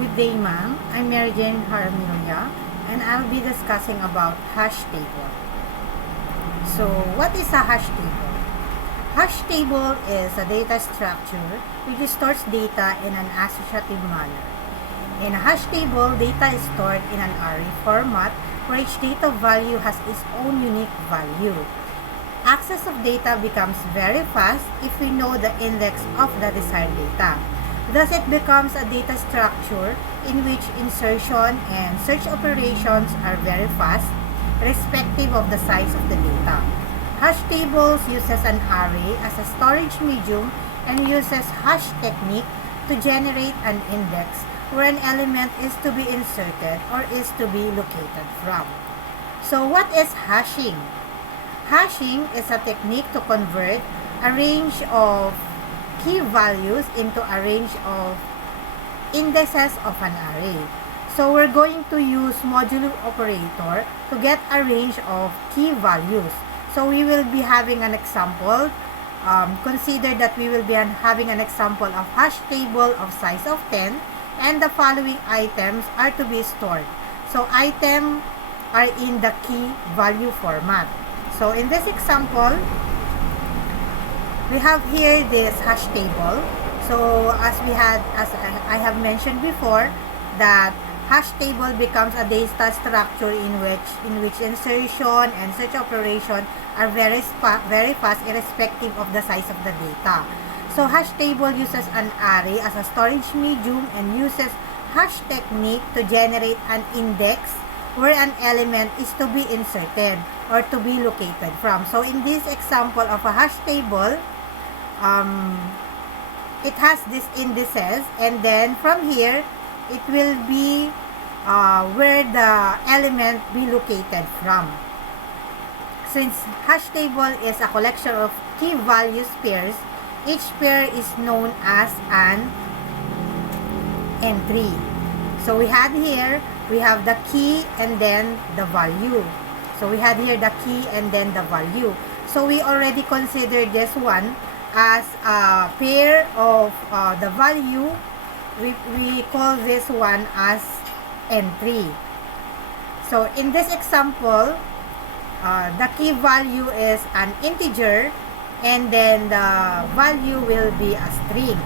Good day, ma'am. I'm Mary Jane Haramilia, and I'll be discussing about hash table. So, what is a hash table? Hash table is a data structure which stores data in an associative manner. In a hash table, data is stored in an array format where each data value has its own unique value. Access of data becomes very fast if we know the index of the desired data. Thus, it becomes a data structure in which insertion and search operations are very fast, irrespective of the size of the data. Hash tables uses an array as a storage medium and uses hash technique to generate an index where an element is to be inserted or is to be located from. So, what is hashing? Hashing is a technique to convert a range of key values into a range of indices of an array. So we're going to use modulo operator to get a range of key values. So we will be having an example. Consider that we will be having an example of hash table of size of 10, and the following items are to be stored. So items are in the key value format. So in this example, we have here this hash table. So as I have mentioned before, that hash table becomes a data structure in which insertion and search operation are very fast irrespective of the size of the data. So hash table uses an array as a storage medium and uses hash technique to generate an index where an element is to be inserted or to be located from. So in this example of a hash table, it has these indices, and then from here it will be where the element be located from. Since hash table is a collection of key values pairs, each pair is known as an entry. So we have the key and then the value. So we had here the key and then the value. So we already considered this one as a pair of the value. We call this one as entry. So in this example, the key value is an integer and then the value will be a string.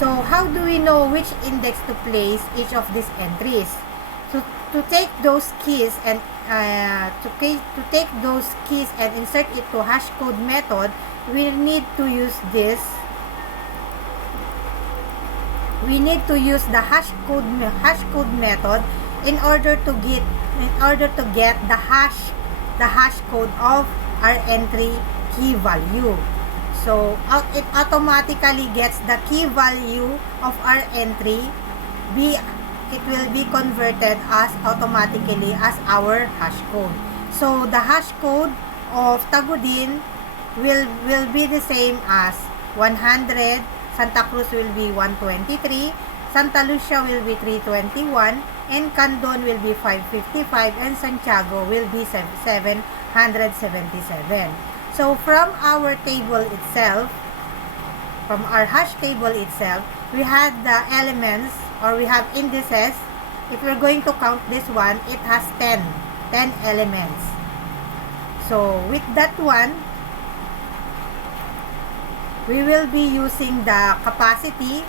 So how do we know which index to place each of these entries? So to take those keys and insert it to hash code method, we need to use the hash code method in order to get the hash code of our entry key value. So it automatically gets the key value of our entry. It will be converted as automatically as our hash code. So the hash code of Tagudin will be the same as 100, Santa Cruz will be 123, Santa Lucia will be 321, and Candon will be 555, and Santiago will be 777. So from our table itself, from our hash table itself, we had the elements, or we have indices. If we're going to count this one, it has 10 elements. So with that one, we will be using the capacity.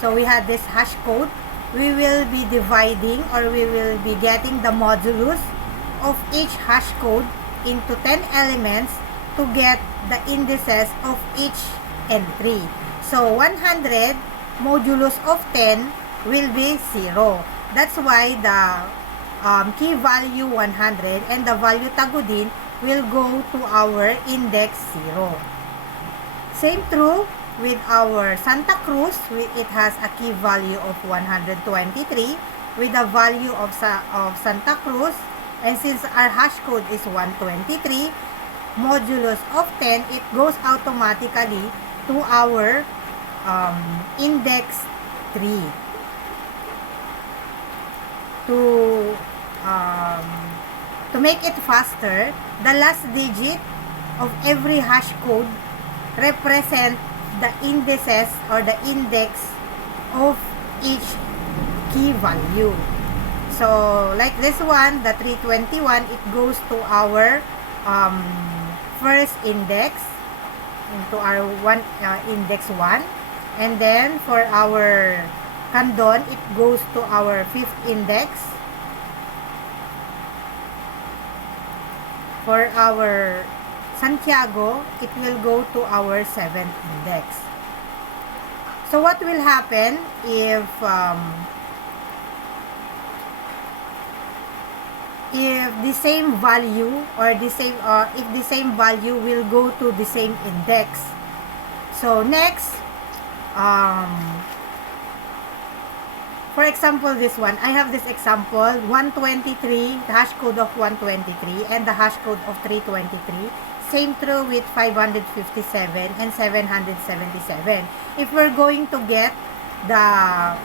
So we have this hash code. We will be dividing, or we will be getting the modulus of each hash code into 10 elements to get the indices of each entry. So 100 modulus of 10 will be 0. That's why the key value 100 and the value Tagudin will go to our index 0. Same true with our Santa Cruz. It has a key value of 123 with the value of Santa Cruz, and since our hash code is 123, modulus of 10, it goes automatically to our index 3. To make it faster, the last digit of every hash code represent the indices or the index of each key value. So, like this one, the 321, it goes to our first index, into our index 1. And then, for our Candon, it goes to our 5th index. For our Santiago, it will go to our 7th index. So, what will happen if the same value or the same if the same value will go to the same index? So, next, for example, this one, I have this example, 123, the hash code of 123 and the hash code of 323. Same true with 557 and 777. If we're going to get the,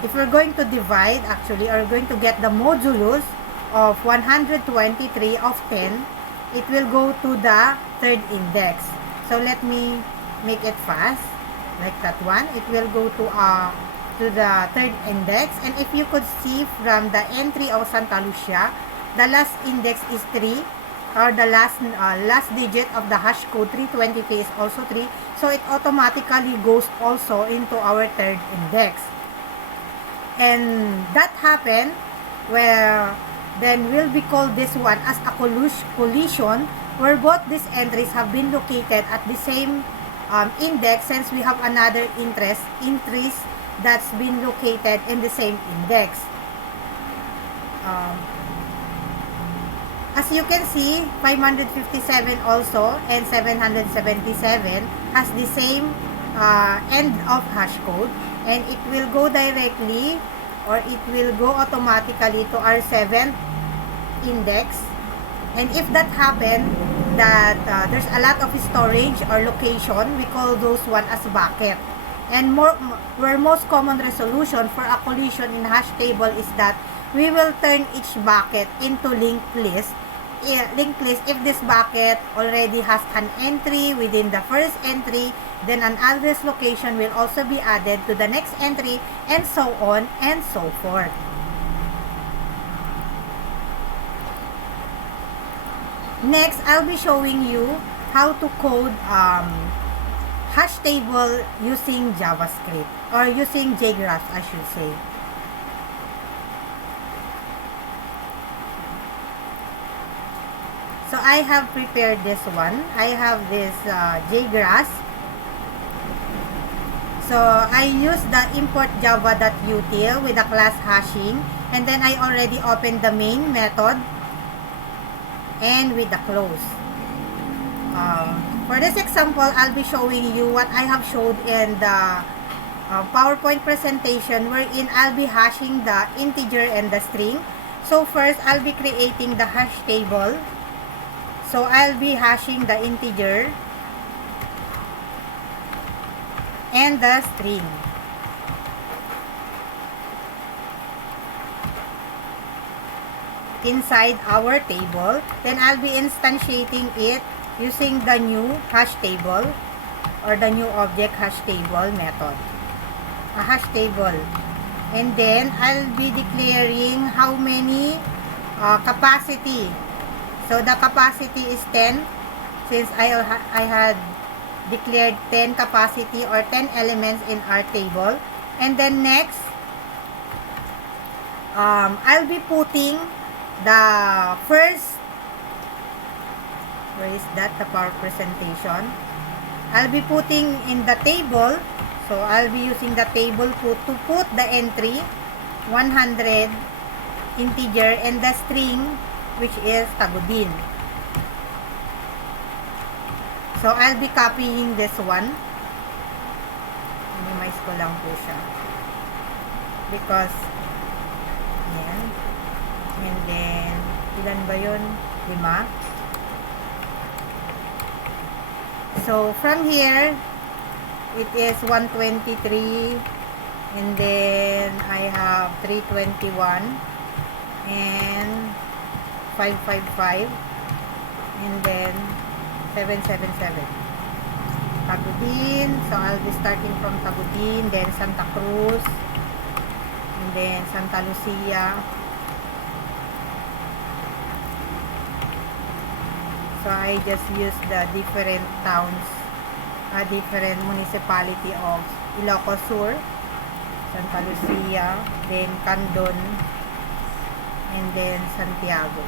if we're going to divide, actually, or going to get the modulus of 123 of 10, it will go to the 3rd index. So, let me make it fast, like that one. It will go to the 3rd index. And if you could see from the entry of Santa Lucia, the last index is 3, or the last digit of the hash code 323 is also 3. So, it automatically goes also into our 3rd index. And that happened where then we'll be called this one as a collision, where both these entries have been located at the same index, since we have another entries that's been located in the same index. As you can see, 557 also and 777 has the same end of hash code, and it will go directly, or it will go automatically to our 7th index. And if that happen, that there's a lot of storage or location, we call those one as bucket. And where most common resolution for a collision in hash table is that we will turn each bucket into linked list. If this bucket already has an entry within the first entry, then an address location will also be added to the next entry, and so on and so forth. Next, I'll be showing you how to code hash table using JavaScript, or using JGraphs, I should say. So, I have prepared this one. I have this JGraphs. So, I use the import java.util with the class hashing, and then I already opened the main method and with the close. For this example, I'll be showing you what I have showed in the PowerPoint presentation, wherein I'll be hashing the integer and the string. So, first, I'll be creating the hash table. So, I'll be hashing the integer and the string. Inside our table, then I'll be instantiating it using the new hash table, or the new object hash table method. A hash table. And then, I'll be declaring how many capacity. So, the capacity is 10, since I had declared 10 capacity or 10 elements in our table. And then next, I'll be putting the first, where is that, the power presentation? I'll be putting in the table, so I'll be using the table to put the entry 100 integer and the string, which is Tagudin. So, I'll be copying this one. Minimize ko lang po siya. Because, yan. And then, ilan ba yun? 5. So, from here, it is 123. And then, I have 321. And 555. And then, 777. Tagudin. So, I'll be starting from Tagudin, then Santa Cruz, and then Santa Lucia. So I just use the different towns, different municipality of Ilocos Sur, Santa Lucia, then Candon, and then Santiago.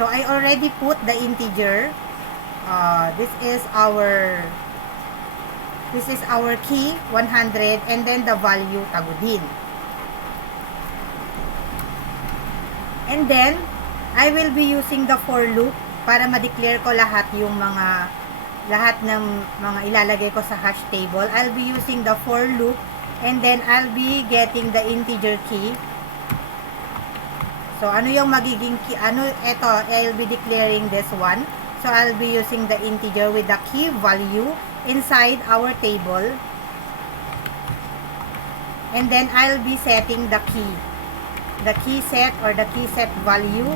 So I already put the integer. This is our key 100, and then the value tagudin. And then I will be using the for loop para ma-declare ko lahat ng mga ilalagay ko sa hash table. I'll be using the for loop, and then I'll be getting the integer key. So ano yung magiging key? Ito, I'll be declaring this one. So I'll be using the integer with the key value inside our table. And then I'll be setting the key set or the key set value.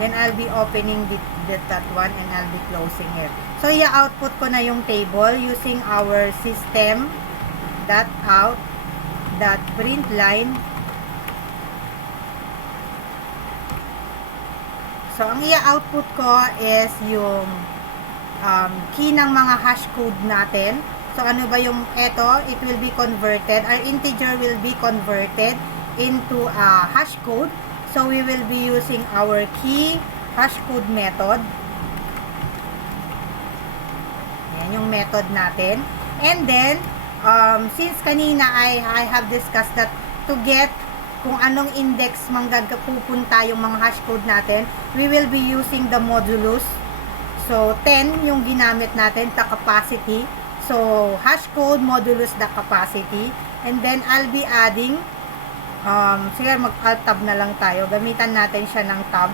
Then I'll be opening that one, and I'll be closing it. So i-output ko na yung table using our system.out.println. So ang i-output ko is yung key ng mga hash code natin. So ano ba yung ito? It will be converted. Our integer will be converted into a hash code. So we will be using our key hash code method. Yan yung method natin. And then since kanina I have discussed that to get kung anong index pupunta yung mga hash code natin, we will be using the modulus. So 10 yung ginamit natin, the capacity. So hash code modulus the capacity, and then I'll be adding sige, mag-alt tab na lang tayo. Gamitan natin siya ng tab.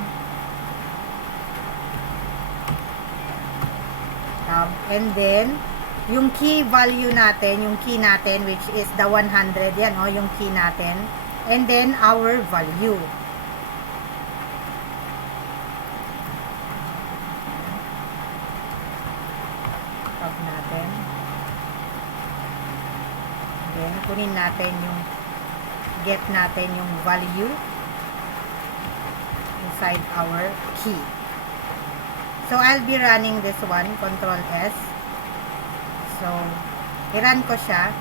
And then yung key value natin, yung key natin which is the 100, yan yung key natin. And then our value. Tab natin. Then kunin natin yung get natin yung value inside our key. So I'll be running this one, Control S. So i-run ko siya.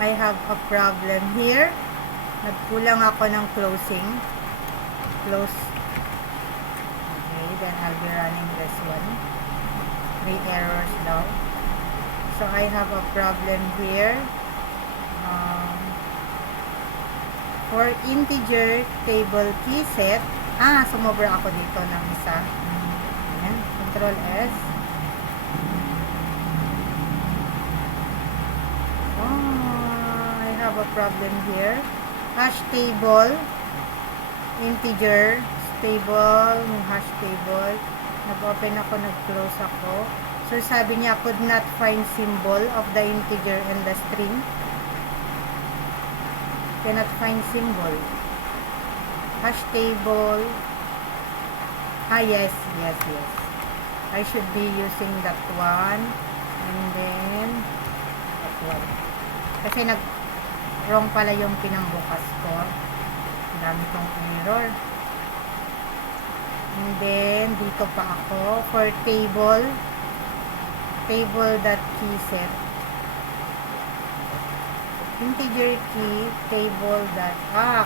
I have a problem here. Nagkulang ako ng closing. Close. Okay, then I'll be running this one. 3 errors daw. So I have a problem here. For integer table key set. Sumobra ako dito ng isa. Ayan, Control S. I have a problem here. Hash table, integer, stable, hash table. Nag-open ako, nag-close ako. So sabi niya, could not find symbol of the integer and the string. Cannot find symbol. Hash table. Yes. I should be using that one. And then, that one. Kasi wrong pala yung pinambukas ko. Ang dami kong error. And then, dito pa ako. For table that key set. Integer key, table that,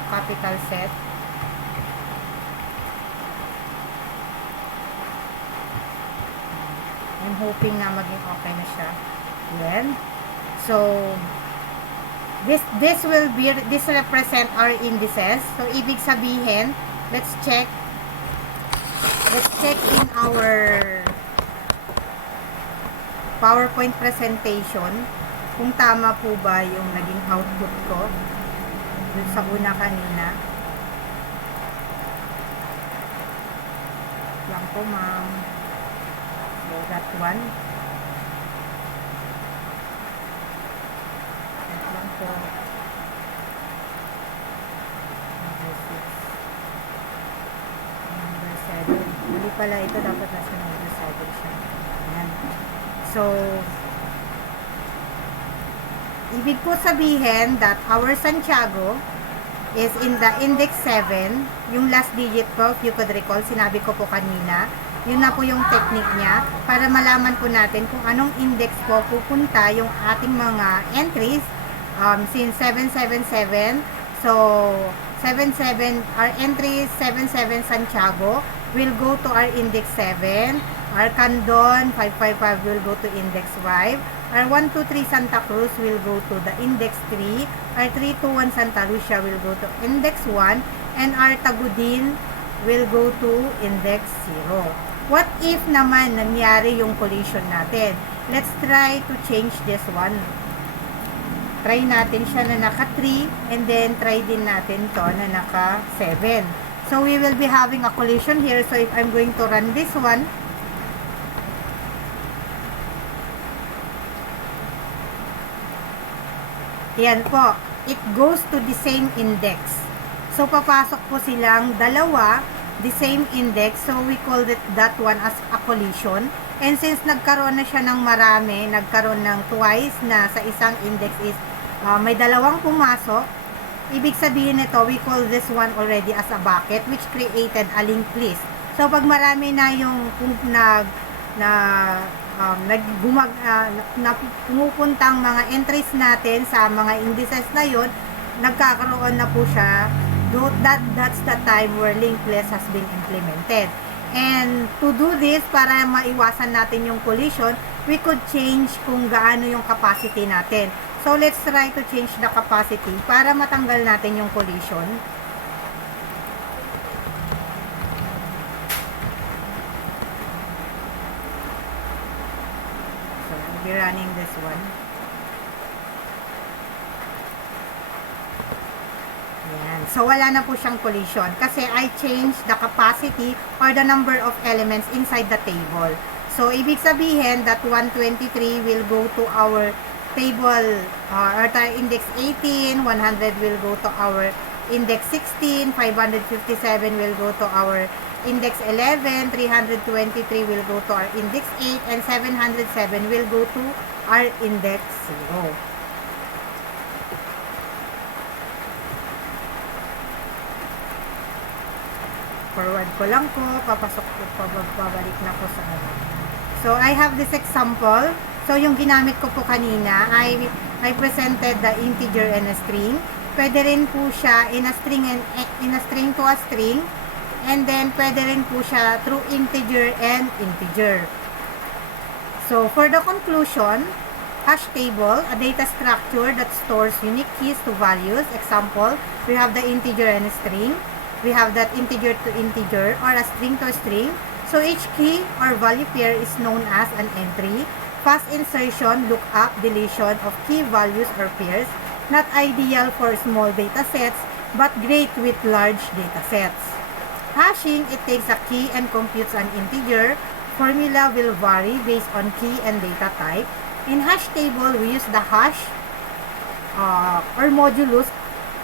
capital set. I'm hoping na maging okay na siya. Then, so, this represent our indices. So, ibig sabihin, let's check in our PowerPoint presentation kung tama po ba yung naging output ko dun sa una kanina. Lang po, ma'am. So, that one. That lang po. Number 6. Number 7. pala ito, dapat nasa number 7 siya. Ayan. So, ibig po sabihin that our Santiago is in the index 7. Yung last digit po, if you could recall, sinabi ko po kanina, yun na po yung technique niya para malaman po natin kung anong index po pupunta yung ating mga entries. Since 777, so 77, our entry 77 Santiago will go to our index 7. Our Candon 555 will go to index 5. Our 123 Santa Cruz will go to the index 3. Our 321 Santa Lucia will go to index 1. And our Tagudin will go to index 0. What if naman nangyari yung collision natin? Let's try to change this one. Try natin siya na naka 3 and then try din natin to na naka 7. So we will be having a collision here. So if I'm going to run this one, yan po, it goes to the same index. So papasok po silang dalawa, the same index. So we call that one as a collision. And since nagkaroon na siya ng marami, nagkaroon ng twice na sa isang index is may dalawang pumasok, ibig sabihin nito, we call this one already as a bucket which created a linked list. So pag marami na yung pumupuntang mga entries natin sa mga indices na yun, nagkakaroon na po siya. That's the time where linked list has been implemented. And to do this, para maiwasan natin yung collision, we could change kung gaano yung capacity natin. So let's try to change the capacity para matanggal natin yung collision. So I'll be running this one. Yan. So wala na po siyang collision kasi I changed the capacity or the number of elements inside the table. So ibig sabihin that 123 will go to our table or index 18, 100 will go to our index 16, 557 will go to our index 11, 323 will go to our index 8, and 707 will go to our index 0. Forward ko lang po, papasok ko, pabalik na po sa ano. So I have this example. So, yung ginamit ko po kanina, I presented the integer and a string. Pwede rin po siya in a string to a string. And then, pwede rin po siya through integer and integer. So, for the conclusion, hash table, a data structure that stores unique keys to values. Example, we have the integer and a string. We have that integer to integer or a string to a string. So, each key or value pair is known as an entry. Fast insertion, lookup, deletion of key values or pairs, not ideal for small data sets, but great with large data sets. Hashing, it takes a key and computes an integer. Formula will vary based on key and data type. In hash table, we use the hash or modulus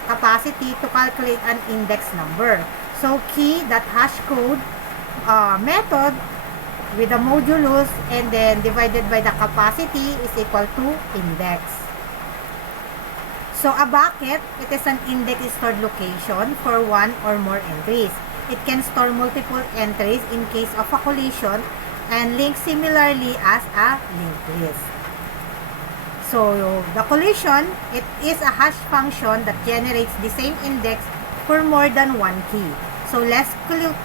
capacity to calculate an index number. So, key, that hash code method, with the modulus and then divided by the capacity is equal to index. So a bucket, it is an index stored location for one or more entries. It can store multiple entries in case of a collision and link similarly as a linked list. So the collision, it is a hash function that generates the same index for more than one key. So less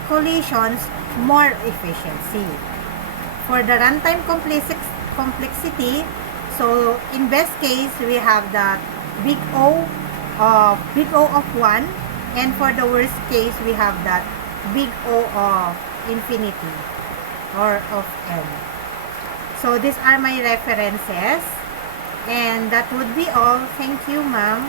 collisions, more efficiency. For the runtime complexity, so in best case, we have the big O of 1, and for the worst case, we have that big O of infinity or of n. So these are my references, and that would be all. Thank you, ma'am.